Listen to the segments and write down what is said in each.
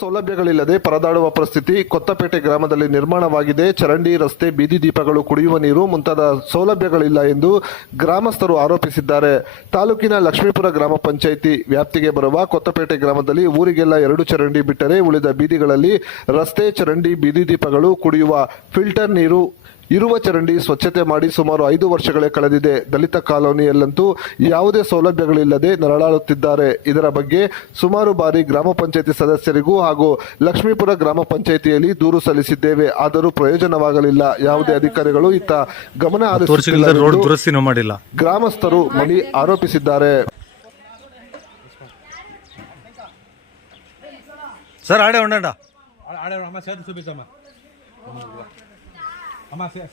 ಸೌಲಭ್ಯಗಳಿಲ್ಲದೆ ಪರದಾಡುವ ಪರಿಸ್ಥಿತಿ ಕೊತ್ತಪೇಟೆ ಗ್ರಾಮದಲ್ಲಿ ನಿರ್ಮಾಣವಾಗಿದೆ. ಚರಂಡಿ, ರಸ್ತೆ, ಬೀದಿ ದೀಪಗಳು ಕುಡಿಯುವ ನೀರು ಮುಂತಾದ ಸೌಲಭ್ಯಗಳಿಲ್ಲ ಎಂದು ಗ್ರಾಮಸ್ಥರು ಆರೋಪಿಸಿದ್ದಾರೆ. ತಾಲೂಕಿನ ಲಕ್ಷ್ಮೀಪುರ ಗ್ರಾಮ ಪಂಚಾಯಿತಿ ವ್ಯಾಪ್ತಿಗೆ ಬರುವ ಕೊತ್ತಪೇಟೆ ಗ್ರಾಮದಲ್ಲಿ ಊರಿಗೆಲ್ಲ ಎರಡು ಚರಂಡಿ ಬಿಟ್ಟರೆ ಉಳಿದ ಬೀದಿಗಳಲ್ಲಿ ರಸ್ತೆ, ಚರಂಡಿ, ಬೀದಿ ದೀಪಗಳು ಕುಡಿಯುವ ಫಿಲ್ಟರ್ ನೀರು ಇರುವ ಚರಂಡಿ ಸ್ವಚ್ಛತೆ ಮಾಡಿ ಸುಮಾರು ಐದು ವರ್ಷಗಳೇ ಕಳೆದಿದೆ. ದಲಿತ ಕಾಲೋನಿಯಲ್ಲಂತೂ ಯಾವುದೇ ಸೌಲಭ್ಯಗಳಿಲ್ಲದೆ ನರಳಾಡುತ್ತಿದ್ದಾರೆ. ಇದರ ಬಗ್ಗೆ ಸುಮಾರು ಬಾರಿ ಗ್ರಾಮ ಪಂಚಾಯಿತಿ ಸದಸ್ಯರಿಗೂ ಹಾಗೂ ಲಕ್ಷ್ಮೀಪುರ ಗ್ರಾಮ ಪಂಚಾಯಿತಿಯಲ್ಲಿ ದೂರು ಸಲ್ಲಿಸಿದ್ದೇವೆ. ಆದರೂ ಪ್ರಯೋಜನವಾಗಲಿಲ್ಲ. ಯಾವುದೇ ಅಧಿಕಾರಿಗಳು ಇತ್ತ ಗಮನ ಹತ್ತು ಆಡೇ ಹರಿಸುತ್ತಿಲ್ಲ ರೋಡ್ ಎಂದು ದುರಸ್ತಿನೂ ಮಾಡಿಲ್ಲ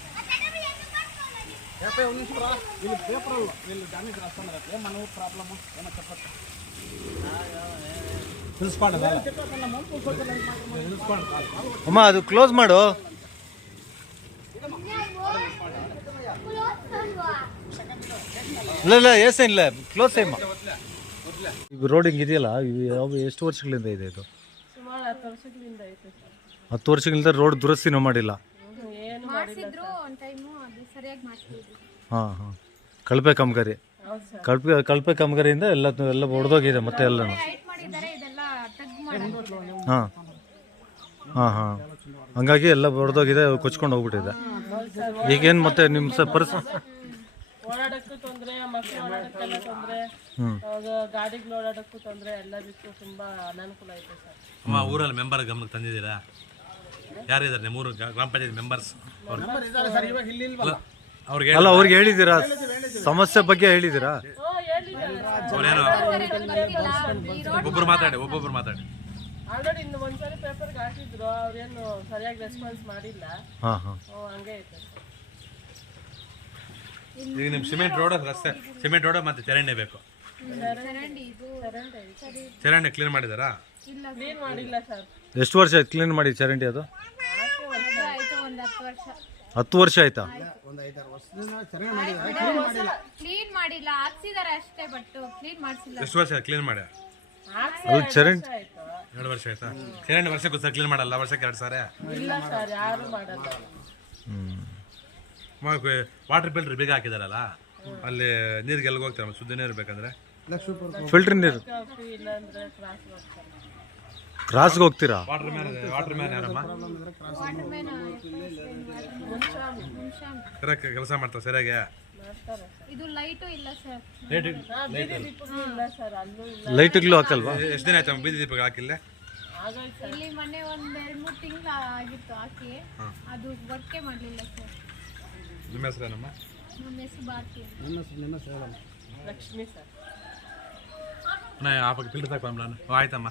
ಗ್ರಾಮಸ್ಥರು ಮಣಿ ಆರೋಪಿಸಿದ್ದಾರೆ ಸರ್ ఆడే ఉండండి ఆడ- ఆడ అమ్మ చేతి చూపించమ్మా అమ్మ సే- సేవ్ చూపించమ్మా తెలుసుకోండి తెలుసుకోండి ಅಮ್ಮ ಅದು ಕ್ಲೋಸ್ ಮಾಡು ಇಲ್ಲ ಇಲ್ಲ ಏಸೇ ಇಲ್ಲ ಕ್ಲೋಸ್ ಏಮ್ಮ ಈಗ ರೋಡ್ ಹಿಂಗೆ ಇದೆಯಲ್ಲ ಇವು ಯಾವ ಎಷ್ಟು ವರ್ಷಗಳಿಂದ ಇದೆ ಇದು ಸುಮಾರು ಹತ್ತು ವರ್ಷಗಳಿಂದ ಐತೆ ಸರ್. ಹತ್ತು ವರ್ಷಗಳಿಂದ ರೋಡ್ ದುರಸ್ತಿನೂ ಮಾಡಿಲ್ಲ. ಏನು ಮಾಡಿಸಿದ್ರು ಒಂದ್ ಟೈಮು ಅದು ಸರಿಯಾಗಿ ಮಾಡಿಸಿದ್ರು. ಹಾಂ ಹಾಂ. ಕಳಪೆ ಕಾಮಗಾರಿ. ಹೌದು ಸರ್. ಕಳಪೆ ಕಳಪೆ ಕಾಮಗಾರಿಯಿಂದ ಎಲ್ಲ ಎಲ್ಲ ಒಡೆದೋಗಿದೆ ಮತ್ತೆ ಎಲ್ಲನೂ. ಟೈಟ್ ಮಾಡಿದ್ದಾರೆ ಇದೆಲ್ಲ ತಗ್ ಮಾಡೋದು ಹಾಂ. ಹಾಂ ಹಾಂ. ಹಂಗಾಗಿ ಎಲ್ಲ ಒಡೆದೋಗಿದೆ ಕೊಚ್ಕೊಂಡು ಹೋಗ್ಬಿಟ್ಟಿದೆ. ಈಗೇನು ಮತ್ತೆ ನಿಮ್ಮ ಸ ಪರಿಸ್ ಓಡಾಡಕ್ಕೂ ತೊಂದರೆ ಮಕ್ಕಳು ಓಡಾಡಕ್ಕೆಲ್ಲ ತೊಂದರೆ ಗಾಡಿಗಳು ಓಡಾಡಕ್ಕೂ ತೊಂದರೆ ಎಲ್ಲದಕ್ಕೂ ತುಂಬಾ ಅನಾನುಕೂಲ ಐತೆ ಸರ್. ಅಮ್ಮ ಊರಲ್ಲಿ ಮೆಂಬರ್ ಗಮನಕ್ಕೆ ತಂದಿದ್ದೀರಾ? ಯಾರಿದ್ದಾರೆ ನಿಮ್ಮೂರು ಗ್ರಾ- ಗ್ರಾಮ ಪಂಚಾಯತ್ ಮೆಂಬರ್ಸ್ ಅವ್ರಿಗೆ ಅಲ್ಲ ಅವ್ರಿಗೆ ಹೇಳಿದ್ದೀರಾ? ಸಮಸ್ಯೆ ಬಗ್ಗೆ ಹೇಳಿದ್ದೀರಾ? ಓ ಹೇಳಿದ್ದಾರೆ ಅವ್ರೇನು? ಒಬ್ಬೊಬ್ರು ಮಾತಾಡಿ ಒಬ್ಬೊಬ್ರು ಮಾತಾಡಿ. ಆಲ್ರೆಡಿ ಇನ್ನು ಒಂದ್ಸರಿ ಪೇಪರ್ಗೆ ಹಾಕಿದ್ರು ಅವ್ರೇನು ಸರಿಯಾಗಿ ರೆಸ್ಪಾನ್ಸ್ ಮಾಡಿಲ್ಲ. ಹಾಂ ಹಾಂ. ಓ, ಹಂಗೆ ಐತೆ ಸರ್. ಈಗ ನಿಮ್ ಸಿಮೆಂಟ್ ರೋಡ್ ರಸ್ತೆ ಸಿಮೆಂಟ್ ರೋಡ್ ಮತ್ತೆ ಚರಂಡಿ ಬೇಕು. ಚರಂಡಿ ಇದು ಸರಿ ಚರಂಡಿ ಕ್ಲೀನ್ ಮಾಡಿದಾರಾ? ಇಲ್ಲ ಕ್ಲೀನ್ ಮಾಡಿಲ್ಲ ಸರ್ ಎಷ್ಟು ವರ್ಷ ಆಯ್ತು ಕ್ಲೀನ್ ಮಾಡಿ ಚರಂಡಿ ಅದು? ಅದು ಆಯ್ತು ಒಂದ್ ಹತ್ತು ವರ್ಷ ಆಯ್ತಾ? ಕ್ಲೀನ್ ಮಾಡಿಲ್ಲ ಹಾಕ್ಸಿದಾರೆ ಅಷ್ಟೇ ಬಟ್ ಕ್ಲೀನ್ ಮಾಡ್ಸಿಲ್ಲ. ಎಷ್ಟು ವರ್ಷ ಕ್ಲೀನ್ ಮಾಡಿ? ಅದು ಚರಂಡಿ ಆಯ್ತು ಎರಡು ವರ್ಷ ಆಯ್ತಾ? ಚರಂಡಿ ವರ್ಷಕ್ಕೆ ಸರ್ ಕ್ಲೀನ್ ಮಾಡಲ್ಲ ವರ್ಷಕ್ಕೆ ಎರಡು ಸಾರಿ? ಹ್ಮ್ ಸರ್ ಯಾರು ಮಾಡಲ್ಲ. ವಾಟರ್ ಫಿಲ್ಟರ್ ಬೇಗ ಹಾಕಿದಾರಲ್ಲ ಅಲ್ಲಿ ನೀರಿಗೆ ಎಲ್ಲಿಗೆ ಹೋಗ್ತಾರೆ ಶುದ್ಧ ನೀರು ಬೇಕಂದ್ರೆ? ಫಿಲ್ಟರ್ ನೀರು. ಕಾಫಿ ಕ್ರಾಸ್ ಹೋಗ್ತಾರೆ. ಕ್ರಾಸ್ಗೆ ಹೋಗ್ತೀರಾ? ವಾಟರ್ ಮ್ಯಾನ್ ವಾಟರ್ ಮ್ಯಾನ್ ಯಾರಮ್ಮ? ವಾಟರ್ ಮ್ಯಾನ್ ಕರೆಕ್ಟ್ ಕೆಲಸ ಮಾಡ್ತಾರೆ ಸರಿಯಾಗಿ ಮಾಡ್ತಾರೆ ಸರ್. ಇದು ಲೈಟು ಇಲ್ಲ ಸರ್. ಲೈಟ್ ಬೀದಿ ಇಲ್ಲ ಸರ್ ಅಲ್ಲೂ ಇಲ್ಲ. ಲೈಟ್ಗಳು ಹಾಕಲ್ವಾ? ಎಷ್ಟು ದಿನ ಆಯ್ತಮ್ಮ ಬೀದಿ ದೀಪಗಳು ಹಾಕಿಲ್ಲ? ಇಲ್ಲಿ ಮೊನ್ನೆ ಒಂದ್ ಎರಡ್ ಮೂರ್ ತಿಂಗಳು ಆಗಿತ್ತು ಹಾಕಿ. ಅದು ವರ್ಕೆ ಮಾಡಲಿಲ್ಲ ಸರ್. ನಿಮ್ಮ ಹೆಸರೇನಮ್ಮ ನಮ್ಮ ಹೆಸರು ಭಾರತಿ ಅಂತ. ಲಕ್ಷ್ಮಿ ಸರ್ ನಾ ಆ ಪಕ್ಕ ಫಿಲ್ಟರ್ ತಗೊಂಡು ಆಯ್ತಮ್ಮ